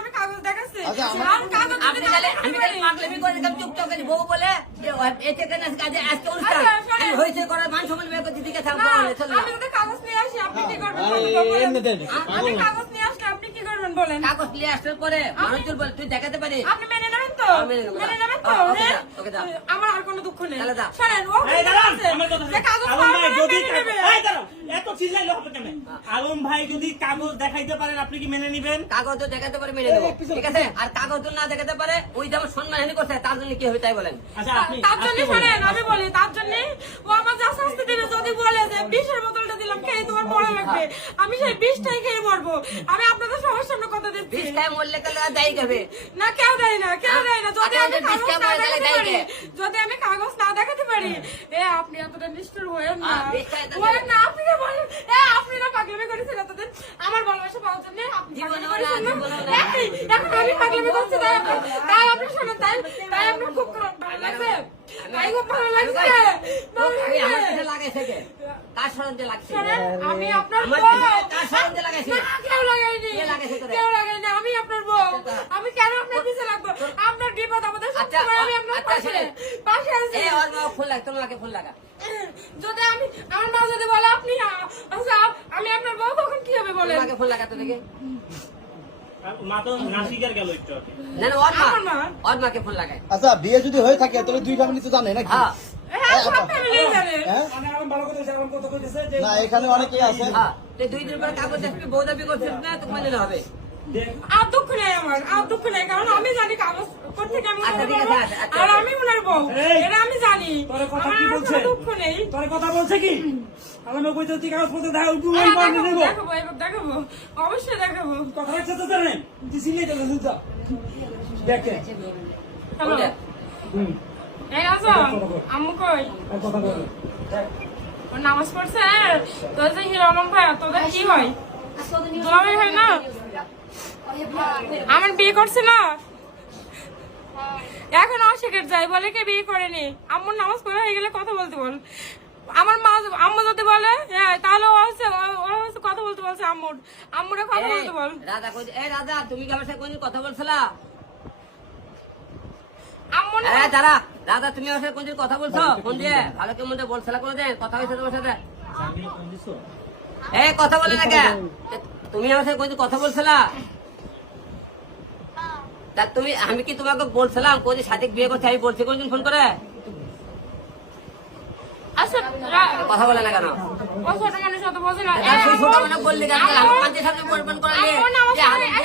আমি কাগজ দেখাচ্ছি। আচ্ছা, আপনি তাহলে আমি তাহলে পাগলামি করে দিতাম চুপচাপ করে বউ বলে এতে কেন কাজে আজকে অনুষ্ঠান আমি হয়েছে করার মান সম্মান বের করতে দিকে থাকবো চলে আমি যদি কাগজ নিয়ে আসি আপনি কি করবেন? আমি কাগজ নিয়ে আসলে আপনি কি করবেন বলেন? কাগজ নিয়ে আসার পরে মানুষজন বলে তুই দেখাতে পারিস আপনি মেনে নেবেন তো? মেনে নেবো। মেনে নেবেন তো? ওকে হ্যাঁ? দাও, ওকে দাও। আমার আর কোনো দুঃখ নেই। তাহলে দাও। শোনেন, ও এই দাঁড়ান, বলছে আমার কথা যে কাগজ আলম ভাই পাওয়া যদি মেনে নেবে। এই দাঁড়ান, এত চিল্লাইলে হবে কেন? আলম ভাই যদি কাগজ দেখাইতে পারেন আপনি কি মেনে নিবেন? কাগজ তো দেখাতে পারে মেনে নেবো ঠিক আছে আর কাগজ তো না দেখাতে পারে ওই যেমন সম্মানহানি করছে তার জন্য কি হবে তাই বলেন আচ্ছা আপনি তার জন্য আজকে বলেন। শোনেন, আমি বলি তার জন্য ও আমার যা শাস্তি দেবে, যদি বলে যে বিষের বোতলটা দিলাম খেয়ে তোমার বড় লাগবে, আমি সেই বিষটাই খেয়ে মরবো। আমি আপনাদের সবার সামনে কথা দিচ্ছি। বিষ খায় মরলে তাহলে আর দায়ী খাবে না, কেউ দেয় না, কেউ দেয় না। যদি আমি আপনাদের কাগজ বিষটা না মরে গেলে দেখাতে দেয় পারি, কে? যদি আমি কাগজ না দেখাতে পারি, আপনি এতটা নিষ্ঠুর হয়েন না। বিষটাই তো বলেন না, আপনি না বলেন, আপনি না পাগলামি করেছেন এতদিন আমার ভালোবাসা পাওয়ার জন্য। আপনি জীবনেও পাগলামি না, করেছেন না? জীবনেও না। এখন আমি পাগলামি করছি, তাই আপনি শোনেন, তাই আপনার খুব ভালো লাগছে, তাই খুব ভালো লাগছে। ওই আমার কাছে লাগাইছে কে কার সরঞ্জে লাগছে শোনেন, আমি আপনার আমার বউ। কাছে কার সরঞ্জে লাগাইছে না, কেউ লাগায়নি। কে লাগাইছে তোরে? কেউ লাগায়নি, আমি আপনার বউ। আমি কেন আপনার পিছে লাগবো? আপনার বিপদ আমাদের আচ্ছা, সবসময় আমি আপনার আচ্ছা, পাশে শোনেন। পাশে আছি। এই ওর মা ফুল লাগ তোর মাকে ফুল লাগা যদি আমি আমার মা যদি বলে আপনি আচ্ছা আমি আপনার বউ, তখন কি হবে তোর বলেন? মাকে ফুল লাগা তো দেখে মা তো নাসিকার গেল একটু আগে। না না ওর আমার মা মা। ওর মাকে ফুল লাগায় আচ্ছা বিয়ে যদি হয়ে থাকে তাহলে দুই ফ্যামিলি তো জানে নাকি? হ্যাঁ হ্যাঁ, সব ফ্যামিলি জানে। হ্যাঁ? মানে আমি ভালো কথা বলছি, আমার কথা কইতেছে যে না এখানে অনেকেই আছে। হ্যাঁ তুই 2 দিন পরে কাগজ আসবি বউ দাবি করছিস না তোকে মেনে নিতে হবে আর দুঃখ নেই আমার, আর দুঃখ নেই, কারণ আমি জানি কাগজ কোথেকে আমি আচ্ছা, উনার ঠিক বউ, আছে, আচ্ছা, আর আমি উনার বউ, এই, এটা আমি জানি। তোর কথা আমার কি আর বলছে? কোনো দুঃখ নেই। তোর কথা বলছে কি? আলমে কইতে তুই কাগজপত্র দেখা উঠবো হ্যাঁ, এই বাড়ি দেখাবো, নেব। দেখাবো, এবার দেখাবো, অবশ্যই দেখাবো। কথা রাখছে তো জানেন? তুই চিল্লাই চলে শুনছ। দেখে। হ্যালো, ওটা। এই আছো? আম্মু কই? আর কথা বল। ওর নামাজ পড়ছে? তোর যে হিরো আলম ভাই, তোদের কি হয়? দুলাভাই হয় না? আমার বিয়ে করছে না? এখন অস্বীকার যায়, বলে কে বিয়ে করেনি। আম্মুর নামাজ পড়া হয়ে গেলে কথা বলতে বল। আমার মা আম্মু যদি বলে তাহলে ও হচ্ছে কথা বলতে বলছে আম্মুরা কথা বলতে বল। রাধা কই এই রাধা তুমি কি আমার সাথে কোনদিন কথা বলছিলা আম্মু না এই দাঁড়া রাধা তুমি আমার সাথে কোনদিন কথা বলছো ফোন দিয়ে ভালো কেমন মধ্যে বলছিলা কোনদিন কথা হয়েছে তোমার সাথে আমি কোন দিছো? এই কথা বলে না কে তুমি আমার সাথে কোনদিন কথা বলছিলা তা তুমি আমি কি তোমাকে বলছিলাম কোনদিন সাথে বিয়ে করতে আমি বলছি কোনদিন ফোন করে আচ্ছা কথা বলে না কেন ও ছোট মানুষ অত বোঝে না। আর সেই ছোট মানে বললি কেন আমি পাঁচের সামনে পরিমাণ করালে যে আমি বিয়ে